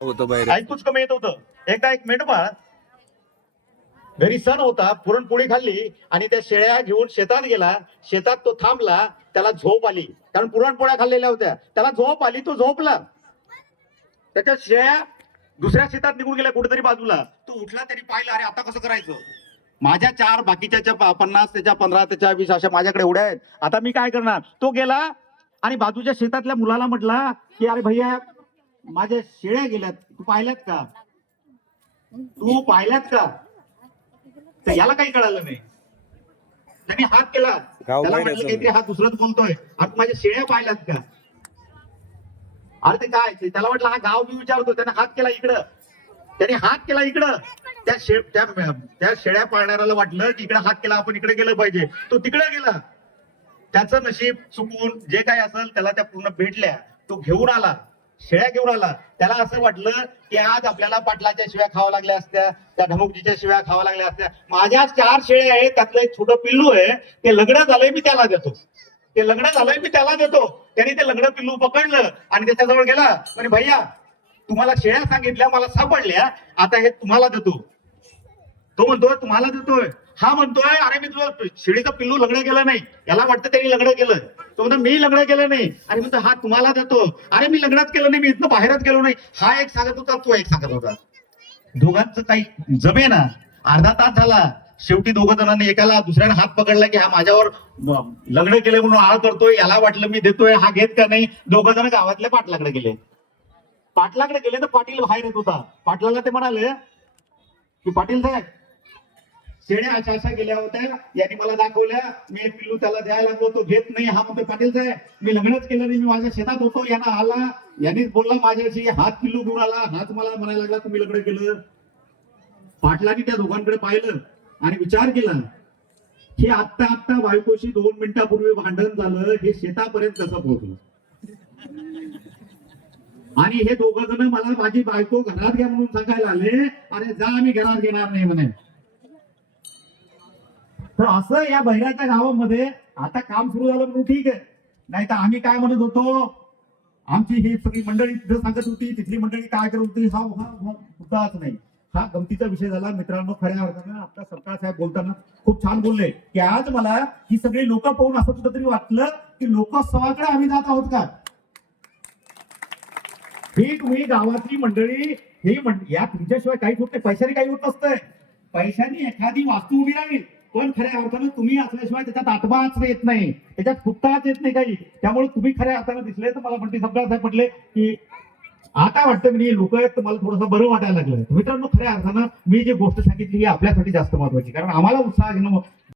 होतं बाहेर. ऐकूच कमी येत होतं. एकदा एक मेंढपाळ घरी सण होता, पुरणपोळी खाल्ली आणि त्या शेळ्या घेऊन शेतात गेला. शेतात तो थांबला, त्याला झोप आली, कारण पुरणपोळ्या खाल्लेल्या होत्या. त्याला झोप आली, तो झोपला. त्याच्या शेळ्या दुसऱ्या शेतात निघून गेल्या कुठेतरी बाजूला. तो उठला, त्यांनी पाहिलं, अरे आता कसं करायचं, माझ्या 4 बाकीच्या 50, त्याच्या 15, त्याच्या 20 अशा माझ्याकडे एवढ्या आहेत, आता मी काय करणार. तो गेला आणि बाजूच्या शेतातल्या मुलाला म्हटला की अरे भैया, माझ्या शेळ्या गेल्यात, तू पाहिल्यात का, तू पाहिल्यात का. तर याला काही कळालं नाही. त्यांनी हात केला, गाव त्याला बाहेर म्हटलं असेल. काहीतरी हा दुसरंच बोलतोय, आता माझ्या शेळ्या पाहिल्यात का. अरे ते काय, त्याला वाटलं हा गाव मी विचारतो. त्याने हात केला इकडं, त्याने हात केला इकडं. त्या शेळ्या पाळणाऱ्याला वाटलं की इकडे हात केला, आपण इकडे गेलं पाहिजे. तो तिकडे गेला. त्याचं नशीब चुकून जे काय असेल त्याला त्या पूर्ण भेटल्या. तो घेऊन आला, शेळ्या घेऊन आला. त्याला असं वाटलं की आज आपल्याला पाटलाच्या शिव्या खावा लागल्या असत्या, त्या ढमुकजीच्या शिव्या खावा लागल्या असत्या. माझ्या 4 शेळ्या आहेत, त्यातलं एक छोटं पिल्लू आहे, ते लग्न झालंय, मी त्याला देतो. ते लग्न झालंय, मी त्याला देतो. त्यांनी ते लग्न पिल्लू पकडलं आणि त्याच्याजवळ गेला. म्हणजे भैया, तुम्हाला शेळ्या सांगितल्या, मला सापडल्या, आता हे तुम्हाला देतो. तो म्हणतोय तुम्हाला देतोय. हा म्हणतोय अरे मी तुला शेळीचं पिल्लू लग्न केलं नाही. याला वाटतं त्यांनी लग्न केलं. तो म्हणतो मी लग्न केलं नाही. अरे म्हणतो हा तुम्हाला देतो. अरे मी लग्नात केलं नाही, मी इथनं बाहेरच गेलो नाही. हा एक सांगत होता, तो एक सांगत होता. दोघांचं काही जमे ना. अर्धा तास झाला. शेवटी दोघं जणांनी एकाला दुसऱ्याने हात पकडला की हा माझ्यावर लग्न केलं म्हणून आळ करतोय, याला वाटलं मी देतोय, हा घेत का नाही. दोघं जण गावातल्या पाटलाकडे गेले. पाटलाकडे गेले तर पाटील बाहेर येत होता. पाटलाला ते म्हणाले की पाटील साहेब, शेळ्या अशा अशा गेल्या होत्या, यांनी मला दाखवल्या, मी एक पिल्लू त्याला द्यायला लागलो, तो घेत नाही. हा म्हणतो पाटील साहेब, मी लग्नच केलं नाही, मी माझ्या शेतात होतो, यांना आला, यांनीच बोलला माझ्याशी, हात पिल्लू घेऊन आला, हात मला म्हणायला लागला तुम्ही लग्न केलं. पाटलांनी त्या दोघांकडे पाहिलं आणि विचार केला हे आत्ता बायकोशी 2 मिनिटापूर्वी भांडण झालं, हे शेतापर्यंत कसं पोहोचलं. आणि हे दोघं जण मला माझी बायको घरात घ्या म्हणून सांगायला आले. अरे जा, मी घरात घेणार नाही म्हणे. तर असं या बहिराच्या गावामध्ये आता काम सुरू झालं म्हणून ठीक आहे, नाही तर आम्ही काय म्हणत होतो, आमची ही सगळी मंडळी तिथं सांगत होती, तिथली मंडळी काय करत होती, हा मुद्दाच नाही. हा गमतीचा विषय झाला मित्रांनो. खऱ्या अर्थानं आता सरकार साहेब बोलताना खूप छान बोलले की आज मला ही सगळी लोक पाहून असं कुठंतरी वाटलं की लोकोत्सवाकडे आम्ही जात आहोत का. ही तुम्ही गावातली मंडळी ही या तुमच्याशिवाय काहीच होत नाही, पैशाने काही होत नसतंय. पैशाने एखादी वास्तू उभी राहील, पण खऱ्या अर्थानं तुम्ही असल्याशिवाय त्याच्यात आत्माच येत नाही, त्याच्यात फुटताच येत नाही काही. त्यामुळे तुम्ही खऱ्या अर्थानं दिसले तर मला म्हणते सरकार साहेब म्हटले की आता वाटतं मी लोक आहेत तर मला थोडंसं बरं वाटायला लागलं. मित्रांनो, खऱ्या अर्थानं मी जी गोष्ट सांगितली ही आपल्यासाठी जास्त महत्वाची, कारण आम्हाला उत्साह घेणं